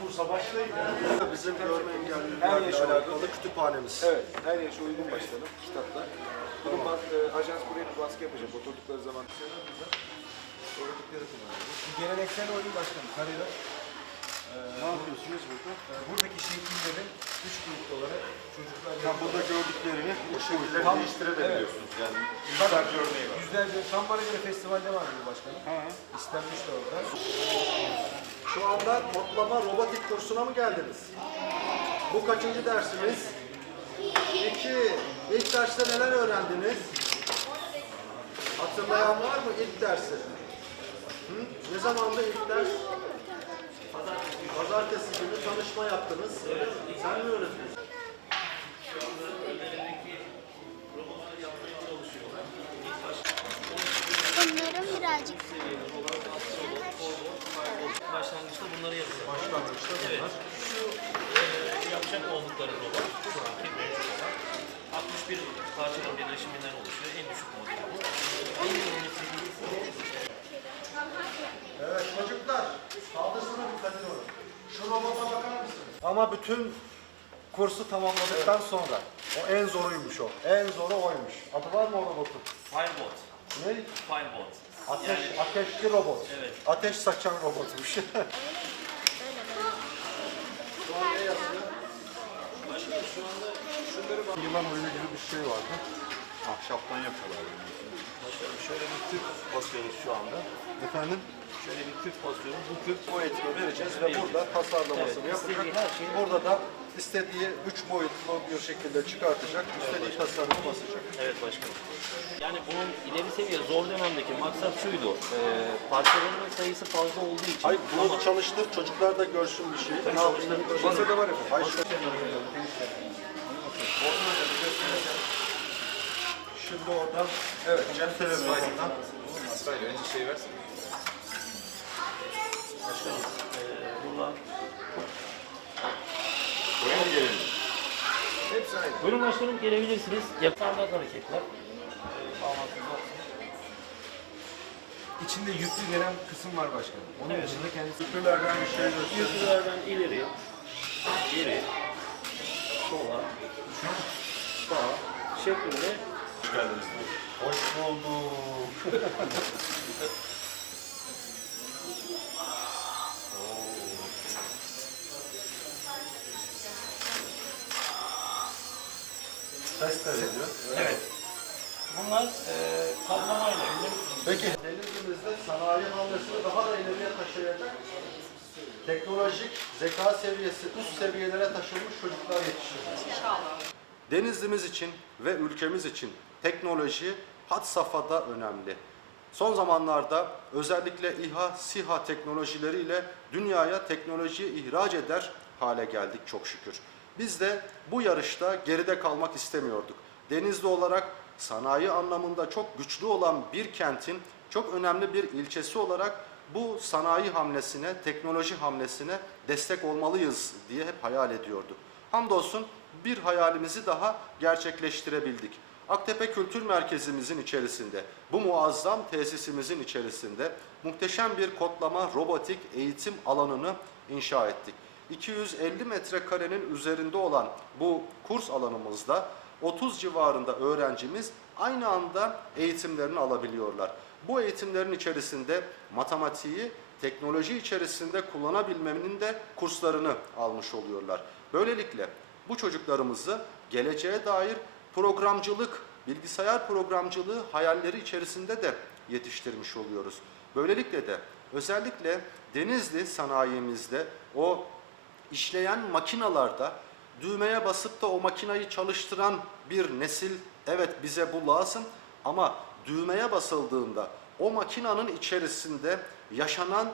kursa başlayın. Bizim görme Her engellilerle alakalı kütüphanemiz. Evet, her yaşa uygun başlayalım. Kitaplar. Bunu bas, e, ajans buraya bir baskı yapacak. Oturdukları zaman. Oturdukları kullanıyoruz. Geleneksel oyun başkanı, kariyeri. Ne yapıyorsunuz burada? Buradaki şekillerin üç grupta olarak çocuklar... Ya burada gördüklerini bu şekilde Tam- değiştirebiliyorsunuz. Yani Yüzlerce örneği var. Yüzlerce, tam bana göre festivalde var bu başkanım. Ha. İstenmiş de orada. Şu anda kodlama robotik kursuna mı geldiniz? Bu kaçıncı dersiniz? İki. İlk derste neler öğrendiniz? Hatırlayan var mı ilk dersi? Hı? Ne zamandı ilk ders? Pazartesi günü tanışma yaptınız. Sen mi öğretiyorsun? Ama bütün kursu tamamladıktan sonra, o en zoruymuş o. En zoru oymuş. Adı var mı o robotun? Firebot. Ne? Firebot. Ateş, Yani- ateşli robot. Evet. Ateş saçan robotmuş. Yılan oyunu gibi bir şey vardı. Ahşaptan yapıyorlar yani. Başkanım şöyle bir küp basıyoruz şu anda. Efendim? Şöyle bir küp basıyoruz. Bu küp Bu etki vereceğiz ve burada tasarlamasını Evet, yapacak. istediği her şeyi- Burada da istediği üç boyutlu bir şekilde çıkartacak, istediği tasarımı basacak. Evet başkanım. Yani bunun ileri seviye zor dönemdeki maksat şuydu. E, parçalarının sayısı fazla olduğu için Hayır, bunu çalıştır, çocuklar da görsün bir şey. Ne yaptığını görsün. Masada var efendim. Hayır, şu- Şimdi oradan, evet, cep telefonundan. Hayır, önce şey versin. başkanım e, burada buraya mı gelelim? Hepsi aynı. Buyurun başkanım gelebilirsiniz. Yaparlar hareketler. İçinde yüklü gelen kısım var başkanım. Onun Evet. dışında kendisi... Küpülerden bir şey göster. Yüzülerden ileri, geri, sola, sağa şeklinde Hoş geldiniz. Hoş bulduk. Ses de veriyor. Evet. Bunlar e, kaplamayla ünlü. Peki denizimizde sanayi hamlesini daha da ileriye taşıyacak teknolojik zeka seviyesi üst seviyelere taşınmış çocuklar yetiştireceğiz. Denizlimiz için ve ülkemiz için teknoloji had safhada önemli. Son zamanlarda özellikle İHA, SİHA teknolojileriyle dünyaya teknoloji ihraç eder hale geldik çok şükür. Biz de bu yarışta geride kalmak istemiyorduk. Denizli olarak sanayi anlamında çok güçlü olan bir kentin çok önemli bir ilçesi olarak bu sanayi hamlesine, teknoloji hamlesine destek olmalıyız diye hep hayal ediyorduk. Hamdolsun bir hayalimizi daha gerçekleştirebildik. Aktepe Kültür Merkezimizin içerisinde, bu muazzam tesisimizin içerisinde muhteşem bir kodlama robotik eğitim alanını inşa ettik. 250 metrekarenin üzerinde olan bu kurs alanımızda 30 civarında öğrencimiz aynı anda eğitimlerini alabiliyorlar. Bu eğitimlerin içerisinde matematiği teknoloji içerisinde kullanabilmenin de kurslarını almış oluyorlar. Böylelikle bu çocuklarımızı geleceğe dair programcılık, bilgisayar programcılığı hayalleri içerisinde de yetiştirmiş oluyoruz. Böylelikle de özellikle Denizli sanayimizde o işleyen makinalarda düğmeye basıp da o makinayı çalıştıran bir nesil evet bize bu lazım ama düğmeye basıldığında o makinanın içerisinde yaşanan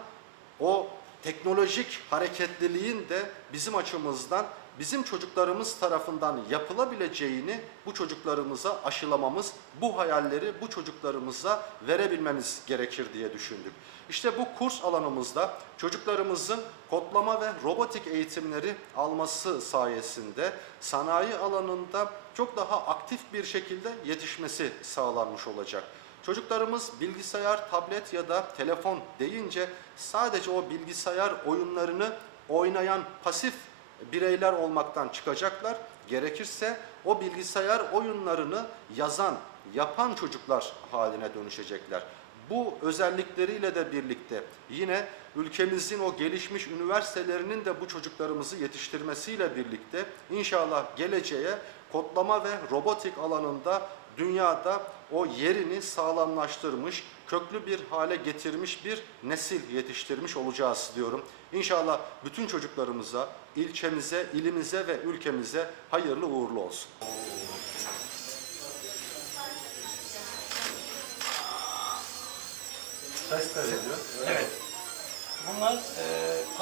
o teknolojik hareketliliğin de bizim açımızdan bizim çocuklarımız tarafından yapılabileceğini bu çocuklarımıza aşılamamız, bu hayalleri bu çocuklarımıza verebilmemiz gerekir diye düşündük. İşte bu kurs alanımızda çocuklarımızın kodlama ve robotik eğitimleri alması sayesinde sanayi alanında çok daha aktif bir şekilde yetişmesi sağlanmış olacak. Çocuklarımız bilgisayar, tablet ya da telefon deyince sadece o bilgisayar oyunlarını oynayan pasif bireyler olmaktan çıkacaklar. Gerekirse o bilgisayar oyunlarını yazan, yapan çocuklar haline dönüşecekler. Bu özellikleriyle de birlikte yine ülkemizin o gelişmiş üniversitelerinin de bu çocuklarımızı yetiştirmesiyle birlikte inşallah geleceğe kodlama ve robotik alanında dünyada o yerini sağlamlaştırmış, köklü bir hale getirmiş bir nesil yetiştirmiş olacağız diyorum. İnşallah bütün çocuklarımıza, ilçemize, ilimize ve ülkemize hayırlı uğurlu olsun. Test ediliyor. Evet. Bunlar e,